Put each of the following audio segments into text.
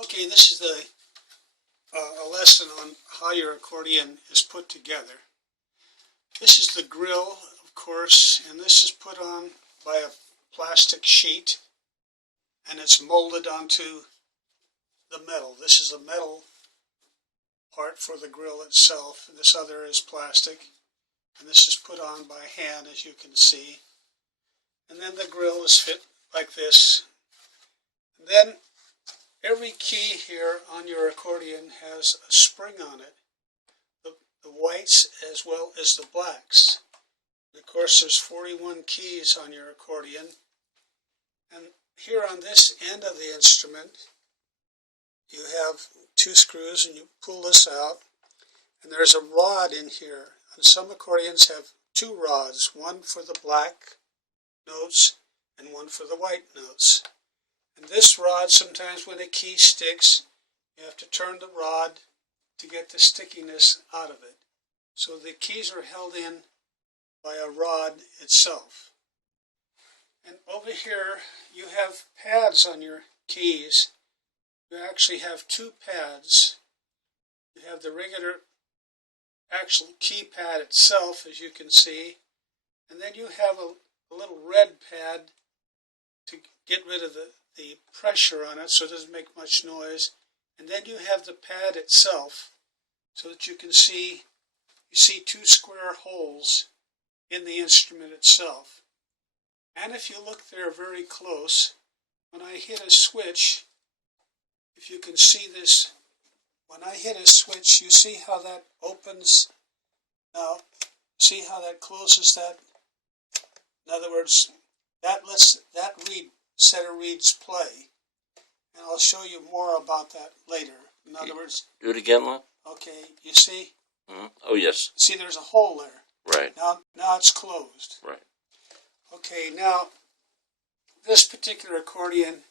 Okay, this is a lesson on how your accordion is put together. This is the grill, of course, and this is put on by a plastic sheet, and it's molded onto the metal. This is a metal part for the grill itself, and this other is plastic, and this is put on by hand, as you can see. And then the grill is fit like this. And then every key here on your accordion has a spring on it, the whites as well as the blacks. And of course, there's 41 keys on your accordion. And here on this end of the instrument, you have two screws, and you pull this out, and there's a rod in here. And some accordions have two rods, one for the black notes and one for the white notes. And this rod, sometimes when a key sticks, you have to turn the rod to get the stickiness out of it. So the keys are held in by a rod itself. And over here, you have pads on your keys. You actually have two pads. You have the regular actual keypad itself, as you can see, and then you have a little red pad to get rid of the pressure on it so it doesn't make much noise. And then you have the pad itself so that you see two square holes in the instrument itself. And if you look there very close, when I hit a switch, if you can see this, when I hit a switch, you see how that opens. Now, see how that closes that? In other words, that lets that set of reeds play. And I'll show you more about that later. In other words... Do it again, Lon? Okay, you see? Mm-hmm. Oh, yes. See, there's a hole there. Right. Now it's closed. Right. Okay, now, this particular accordion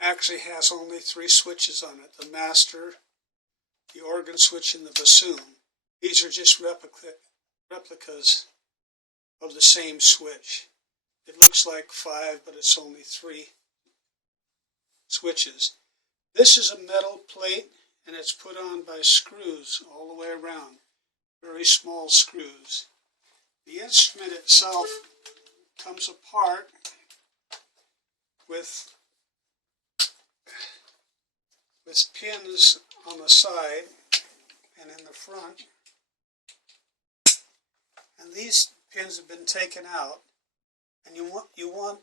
actually has only 3 switches on it. The master, the organ switch, and the bassoon. These are just replicas of the same switch. It looks like 5, but it's only 3 switches. This is a metal plate, and it's put on by screws all the way around. Very small screws. The instrument itself comes apart with pins on the side and in the front. And these pins have been taken out. And you want,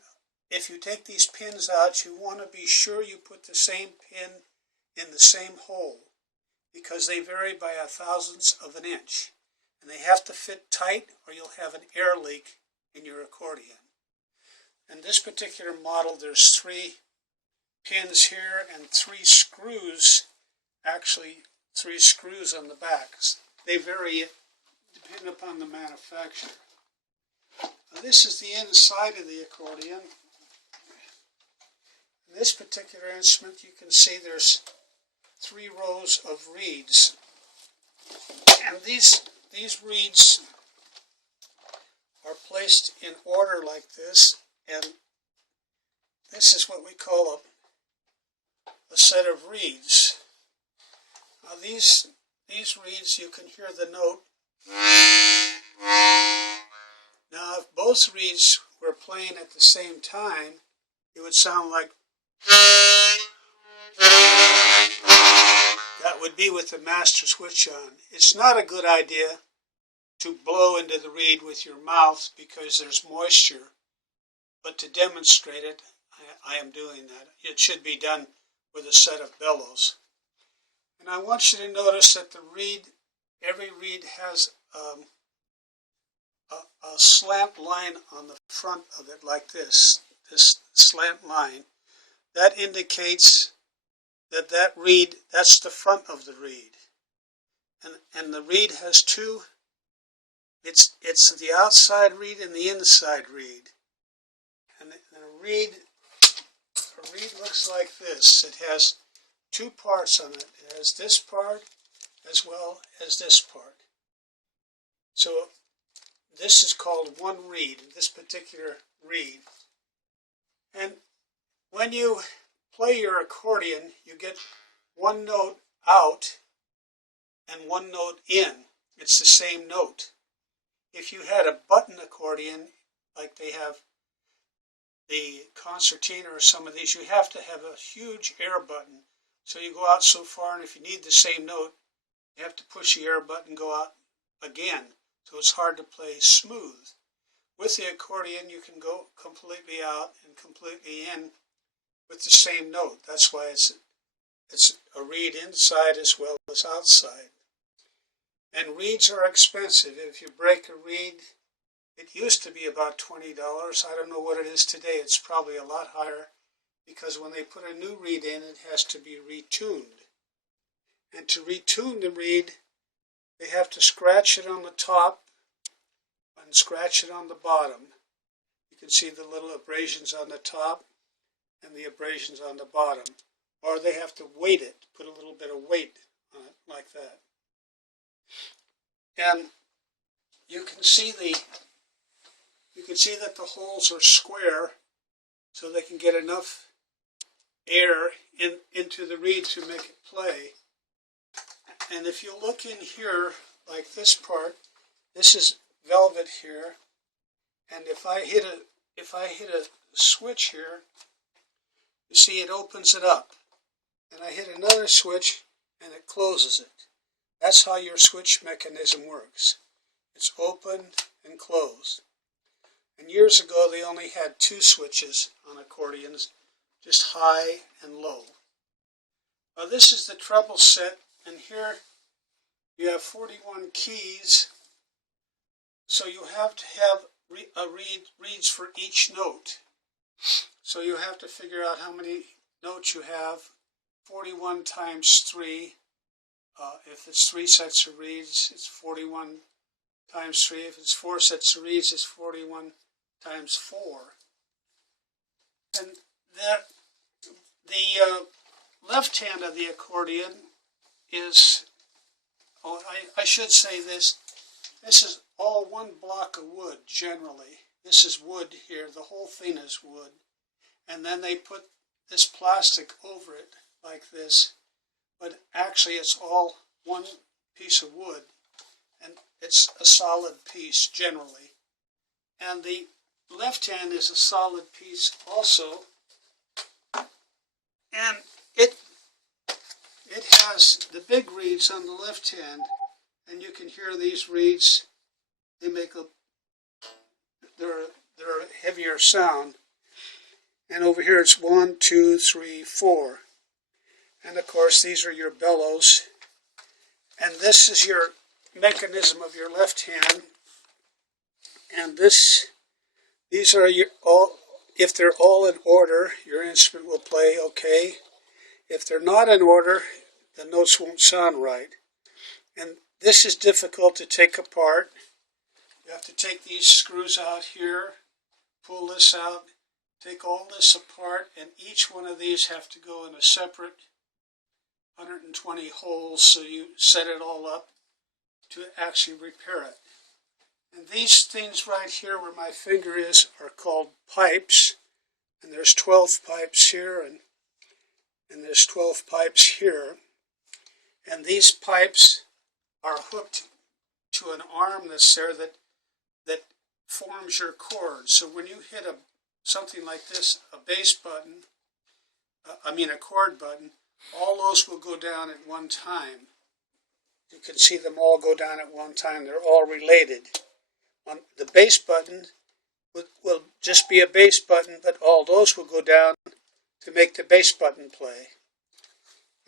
if you take these pins out, you want to be sure you put the same pin in the same hole, because they vary by 1/1000th of an inch. And they have to fit tight, or you'll have an air leak in your accordion. In this particular model, there's 3 pins here and 3 screws, actually 3 screws on the backs. They vary depending upon the manufacturer. Now, this is the inside of the accordion. In this particular instrument, you can see there's 3 rows of reeds. And these reeds are placed in order like this, and this is what we call a set of reeds. Now these reeds, you can hear the note. Now if both reeds were playing at the same time, it would sound like... That would be with the master switch on. It's not a good idea to blow into the reed with your mouth because there's moisture, but to demonstrate it, I am doing that. It should be done with a set of bellows. And I want you to notice that every reed has a slant line on the front of it like this slant line. That indicates that reed, that's the front of the reed. And the reed has 2, it's the outside reed and the inside reed. And a reed looks like this. It has 2 parts on it. It has this part as well as this part. So this is called one reed, this particular reed. And when you play your accordion, you get one note out and one note in. It's the same note. If you had a button accordion, like they have the concertina or some of these, you have to have a huge air button. So you go out so far, and if you need the same note, you have to push the air button, go out again. So it's hard to play smooth. With the accordion, you can go completely out and completely in with the same note. That's why it's a reed inside as well as outside. And reeds are expensive. If you break a reed, it used to be about $20. I don't know what it is today. It's probably a lot higher because when they put a new reed in, it has to be retuned. And to retune the reed, they have to scratch it on the top and scratch it on the bottom. You can see the little abrasions on the top and the abrasions on the bottom. Or they have to weight it, put a little bit of weight on it like that. And you can see that the holes are square so they can get enough air into the reed to make it play. And if you look in here, like this part, this is velvet here, and if I hit a switch here, you see it opens it up, and I hit another switch and it closes it. That's how your switch mechanism works. It's opened and closed. And years ago they only had 2 switches on accordions, just high and low. This is the treble set, and here you have 41 keys, so you have to have reeds for each note. So you have to figure out how many notes you have. 41 times 3. If it's 3 sets of reeds, it's 41 times 3. If it's 4 sets of reeds, it's 41 times 4. And the left hand of the accordion is, I should say this is all one block of wood generally. This is wood here, the whole thing is wood. And then they put this plastic over it like this, but actually it's all one piece of wood, and it's a solid piece generally. And the left hand is a solid piece also, and it has the big reeds on the left hand, and you can hear these reeds. They make they're a heavier sound. And over here it's 1, 2, 3, 4. And of course these are your bellows. And this is your mechanism of your left hand. And these are if they're all in order, your instrument will play okay. If they're not in order, the notes won't sound right. And this is difficult to take apart. You have to take these screws out here, pull this out, take all this apart, and each one of these have to go in a separate 120 holes, so you set it all up to actually repair it. And these things right here where my finger is are called pipes, and there's 12 pipes here, and there's 12 pipes here. And these pipes are hooked to an arm that's there that forms your chord. So when you hit something like this, a bass button, a chord button, all those will go down at one time. You can see them all go down at one time. They're all related. The bass button will just be a bass button, but all those will go down to make the bass button play.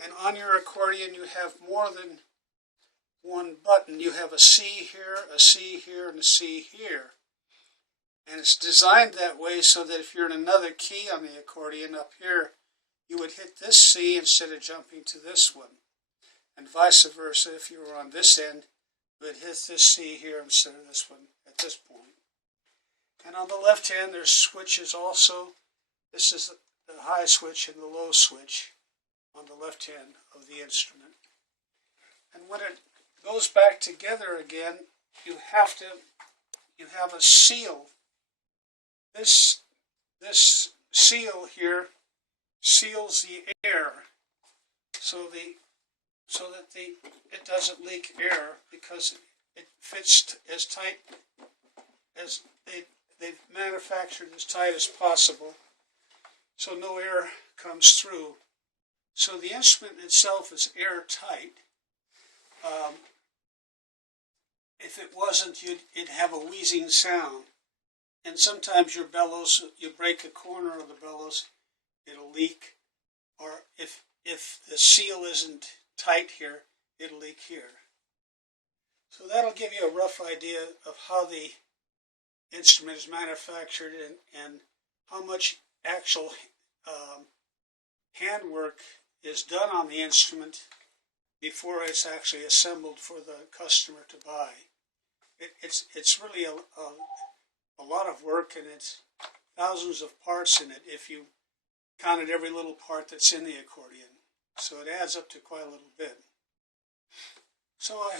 And on your accordion you have more than one button. You have a C here, a C here, and a C here. And it's designed that way so that if you're in another key on the accordion up here, you would hit this C instead of jumping to this one. And vice versa, if you were on this end, you would hit this C here instead of this one at this point. And on the left hand, there's switches also. This is the high switch and the low switch on the left hand of the instrument. And when it goes back together again, you have a seal. This seal here seals the air. so that it doesn't leak air, because it fits as tight as they've manufactured, as tight as possible, so no air comes through. So the instrument itself is airtight. If it wasn't, it'd have a wheezing sound. And sometimes your bellows, you break a corner of the bellows, it'll leak. Or if the seal isn't tight here, it'll leak here. So that'll give you a rough idea of how the instrument is manufactured, and how much actual handwork is done on the instrument before it's actually assembled for the customer to buy. It's really a lot of work, and it's thousands of parts in it if you counted every little part that's in the accordion. So it adds up to quite a little bit. So I